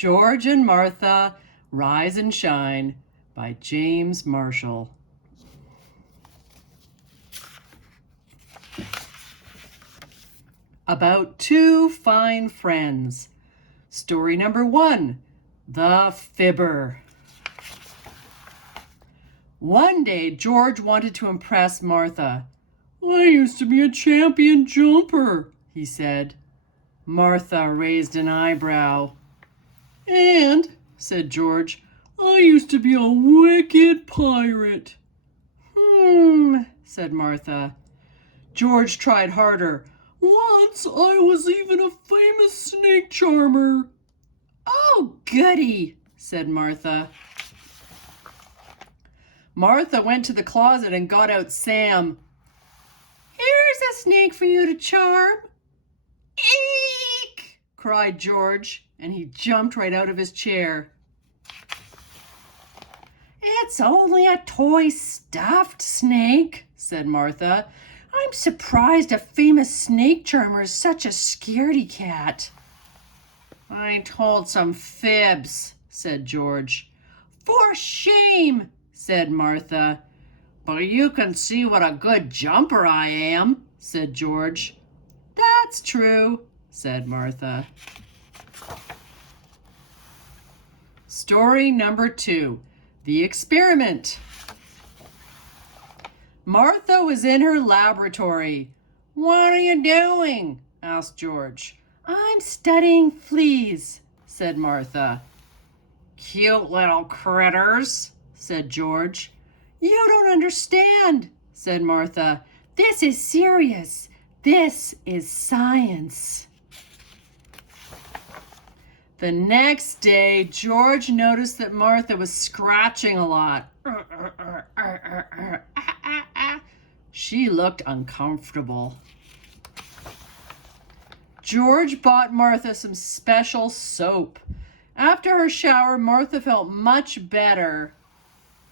George and Martha Rise and Shine by James Marshall. About two fine friends. Story number 1, The Fibber. One day, George wanted to impress Martha. "I used to be a champion jumper," he said. Martha raised an eyebrow. "And," said George, "I used to be a wicked pirate." Said Martha. George tried harder. "Once I was even a famous snake charmer." "Oh, goody," said Martha. Martha went to the closet and got out Sam. "Here's a snake for you to charm." "Eek!" cried George, and he jumped right out of his chair. "It's only a toy stuffed snake," said Martha. "I'm surprised a famous snake charmer is such a scaredy cat." "I told some fibs," said George. "For shame," said Martha. "But you can see what a good jumper I am," said George. "That's true," said Martha. Story number 2, The Experiment. Martha was in her laboratory. "What are you doing?" asked George. "I'm studying fleas," said Martha. "Cute little critters," said George. "You don't understand," said Martha. "This is serious. This is science." The next day, George noticed that Martha was scratching a lot. She looked uncomfortable. George bought Martha some special soap. After her shower, Martha felt much better.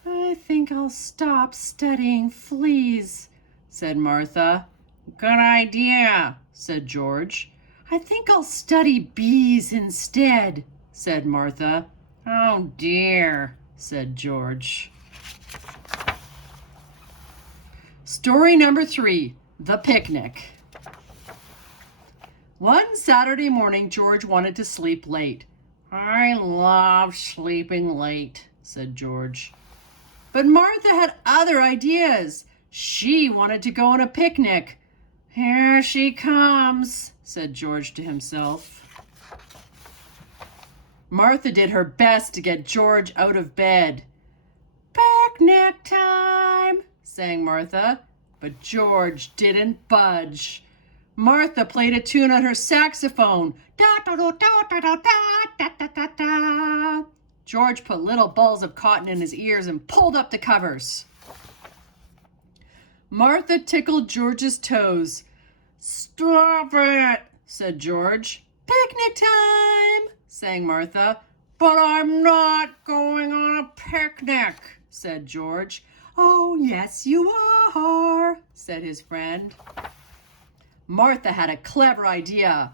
"I think I'll stop studying fleas," said Martha. "Good idea," said George. "I think I'll study bees instead," said Martha. "Oh dear," said George. Story number 3, The Picnic. One Saturday morning, George wanted to sleep late. "I love sleeping late," said George. But Martha had other ideas. She wanted to go on a picnic. "Here she comes," said George to himself. Martha did her best to get George out of bed. "Picnic time," sang Martha, but George didn't budge. Martha played a tune on her saxophone. Da da da da da da da da da da. George put little balls of cotton in his ears and pulled up the covers. Martha tickled George's toes. "Stop it," said George. "Picnic time," sang Martha. "But I'm not going on a picnic," said George. "Oh, yes, you are," said his friend. Martha had a clever idea.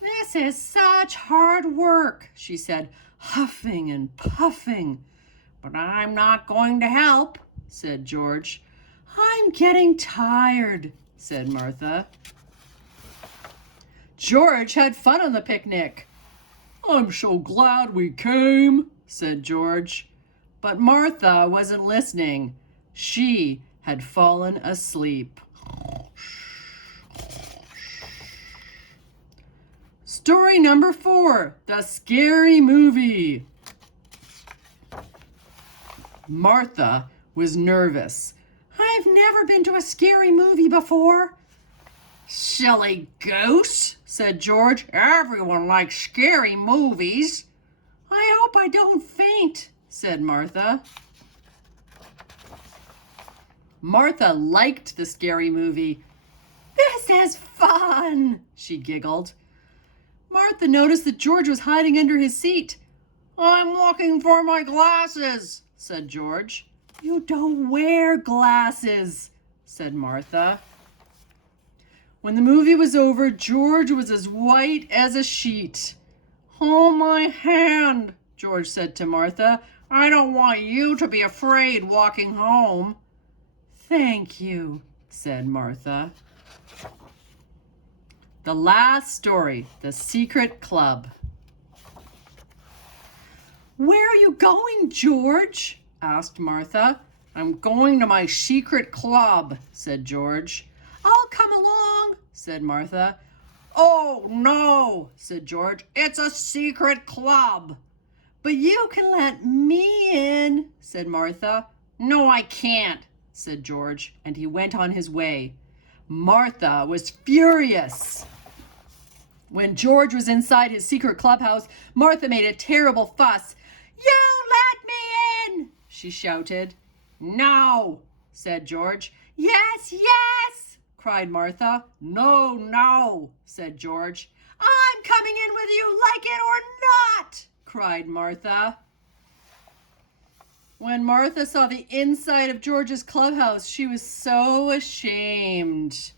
"This is such hard work," she said, huffing and puffing. "But I'm not going to help," said George. "I'm getting tired," said Martha. George had fun on the picnic. "I'm so glad we came," said George. But Martha wasn't listening. She had fallen asleep. Story number 4, The Scary Movie. Martha was nervous. "I've never been to a scary movie before." "Silly goose," said George. "Everyone likes scary movies." "I hope I don't faint," said Martha. Martha liked the scary movie. "This is fun," she giggled. Martha noticed that George was hiding under his seat. "I'm looking for my glasses," said George. "You don't wear glasses," said Martha. When the movie was over, George was as white as a sheet. Hold my hand, George said to Martha. I don't want you to be afraid walking home. Thank you, said Martha. The last story, The Secret Club. Where are you going, George? Asked Martha. I'm going to my secret club, said George. I'll come along, said Martha. Oh, no, said George. It's a secret club. But you can let me in, said Martha. No, I can't, said George, and he went on his way. Martha was furious. When George was inside his secret clubhouse, Martha made a terrible fuss. You let me in, she shouted. No, said George. Yes, yes, cried Martha. No, no, said George. I'm coming in whether you like it or not, cried Martha. When Martha saw the inside of George's clubhouse, she was so ashamed.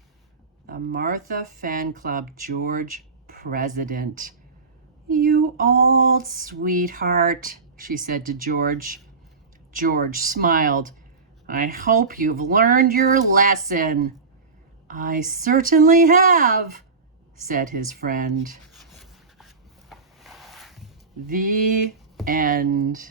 The Martha Fan Club, George, president. You old sweetheart, she said to George. George smiled. I hope you've learned your lesson. I certainly have, said his friend. The end.